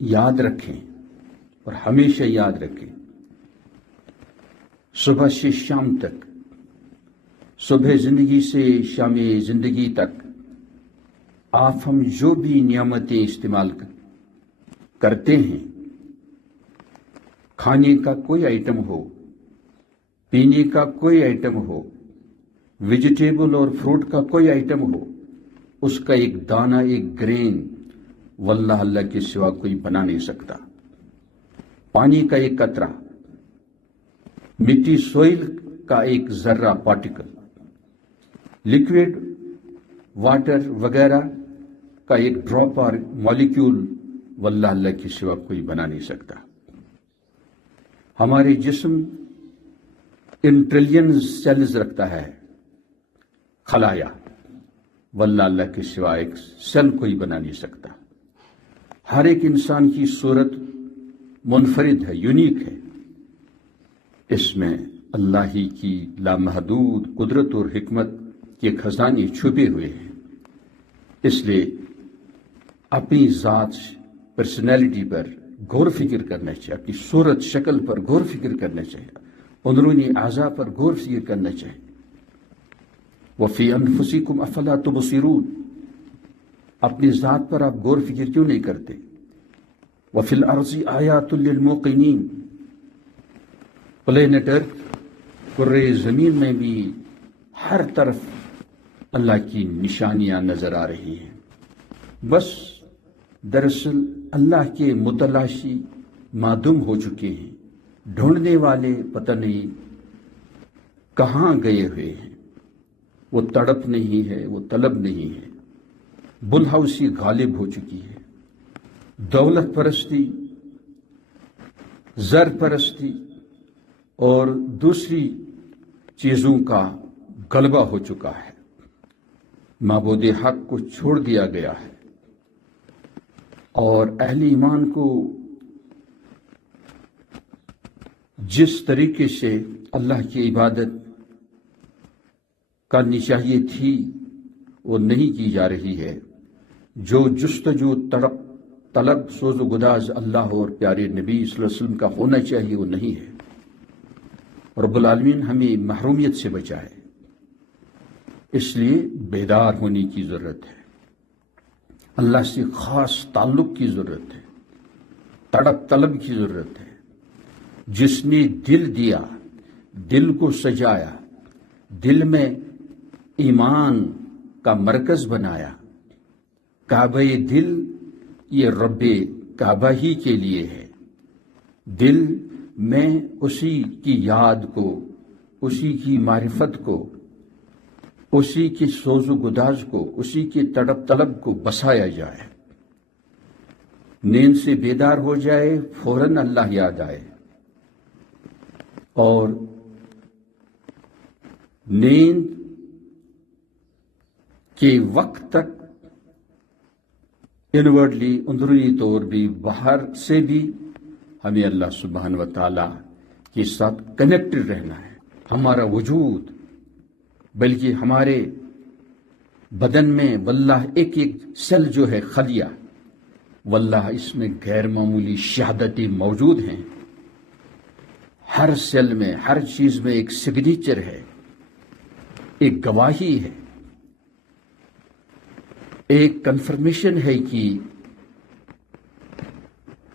یاد رکھیں اور ہمیشہ یاد رکھیں، صبح سے شام تک، صبح زندگی سے شام زندگی تک آپ ہم جو بھی نعمتیں استعمال کرتے ہیں، کھانے کا کوئی آئٹم ہو، پینے کا کوئی آئٹم ہو، ویجیٹیبل اور فروٹ کا کوئی آئٹم ہو، اس کا ایک دانہ، ایک گرین واللہ اللہ کے سوا کوئی بنا نہیں سکتا۔ پانی کا ایک قطرہ، مٹی سوئل کا ایک ذرہ پارٹیکل، لکوڈ واٹر وغیرہ کا ایک ڈراپ اور مالیکیول واللہ اللہ کے سوا کوئی بنا نہیں سکتا۔ ہمارے جسم ان ٹریلین سیلز رکھتا ہے، خلایا، واللہ اللہ کے سوا ایک سیل کوئی بنا نہیں سکتا۔ ہر ایک انسان کی صورت منفرد ہے، یونیک ہے، اس میں اللہ ہی کی لامحدود قدرت اور حکمت کے خزانے چھپے ہوئے ہیں۔ اس لیے اپنی ذات پرسنالٹی پر غور فکر کرنا چاہیے، اپنی صورت شکل پر غور فکر کرنا چاہیے، اندرونی اعضاء پر غور فکر کرنا چاہیے۔ وَفِي أَنفُسِكُمْ أَفَلَا تُبْصِرُونَ، اپنی ذات پر آپ غور فکر کیوں نہیں کرتے؟ وَفِي الْأَرْضِ آيَاتٌ لِّلْمُوقِنِينَ، پلینٹ ارتھ، کرۂ زمین میں بھی ہر طرف اللہ کی نشانیاں نظر آ رہی ہیں، بس دراصل اللہ کے متلاشی معدوم ہو چکے ہیں، ڈھونڈنے والے پتہ نہیں کہاں گئے ہوئے ہیں۔ وہ تڑپ نہیں ہے، وہ طلب نہیں ہے، بل ہاؤسی غالب ہو چکی ہے، دولت پرستی، زر پرستی اور دوسری چیزوں کا غلبہ ہو چکا ہے، معبود حق کو چھوڑ دیا گیا ہے، اور اہل ایمان کو جس طریقے سے اللہ کی عبادت کرنی چاہیے تھی وہ نہیں کی جا رہی ہے۔ جو جستجو طلب سوز و گداز اللہ اور پیارے نبی صلی اللہ علیہ وسلم کا ہونا چاہیے وہ نہیں ہے۔ رب العالمین ہمیں محرومیت سے بچائے، اس لیے بیدار ہونے کی ضرورت ہے، اللہ سے خاص تعلق کی ضرورت ہے، تڑپ طلب کی ضرورت ہے۔ جس نے دل دیا، دل کو سجایا، دل میں ایمان کا مرکز بنایا، کعبہ دل یہ رب کعبہ ہی کے لیے ہے، دل میں اسی کی یاد کو، اسی کی معرفت کو، اسی کی سوز و گداز کو، اسی کی تڑپ طلب کو بسایا جائے، نیند سے بیدار ہو جائے، فوراً اللہ یاد آئے، اور نیند کے وقت تک انورڈلی، اندرونی طور بھی، باہر سے بھی ہمیں اللہ سبحانہ و تعالی کے ساتھ کنیکٹڈ رہنا ہے۔ ہمارا وجود، بلکہ ہمارے بدن میں واللہ ایک ایک سیل جو ہے خلیہ، واللہ اس میں غیر معمولی شہادتیں موجود ہیں۔ ہر سیل میں، ہر چیز میں ایک سگنیچر ہے، ایک گواہی ہے، ایک کنفرمیشن ہے کہ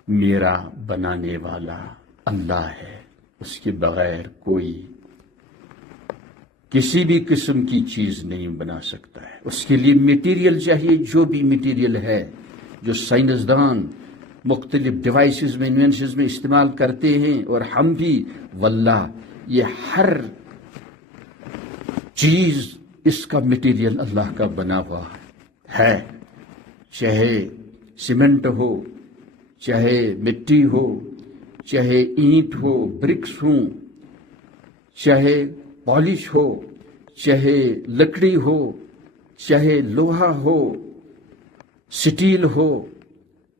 میرا بنانے والا اللہ ہے، اس کے بغیر کوئی کسی بھی قسم کی چیز نہیں بنا سکتا ہے۔ اس کے لیے میٹیریل چاہیے، جو بھی میٹیریل ہے، جو سائنسدان مختلف ڈیوائسز میں، انوینشنز میں استعمال کرتے ہیں، اور ہم بھی واللہ یہ ہر چیز اس کا میٹیریل اللہ کا بنا ہوا ہے، چاہے سیمنٹ ہو، چاہے مٹی ہو، چاہے اینٹ ہو، برکس ہوں، چاہے پالش ہو، چاہے لکڑی ہو، چاہے لوہا ہو، سٹیل ہو،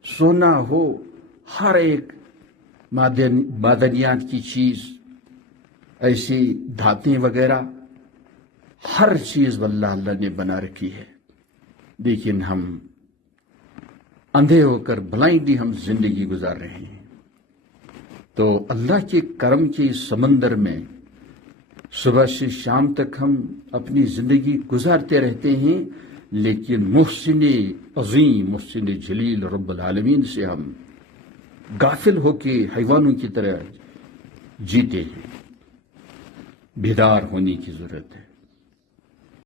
سونا ہو، ہر ایک معدنیات کی چیز، ایسی دھاتیں وغیرہ، ہر چیز واللہ اللہ نے بنا رکھی ہے، لیکن ہم اندھے ہو کر بلائنڈلی ہم زندگی گزار رہے ہیں. تو اللہ کے کرم کے اس سمندر میں صبح سے شام تک ہم اپنی زندگی گزارتے رہتے ہیں، لیکن محسن عظیم، محسن جلیل رب العالمین سے ہم غافل ہو کے حیوانوں کی طرح جیتے ہیں. بیدار ہونے کی ضرورت ہے.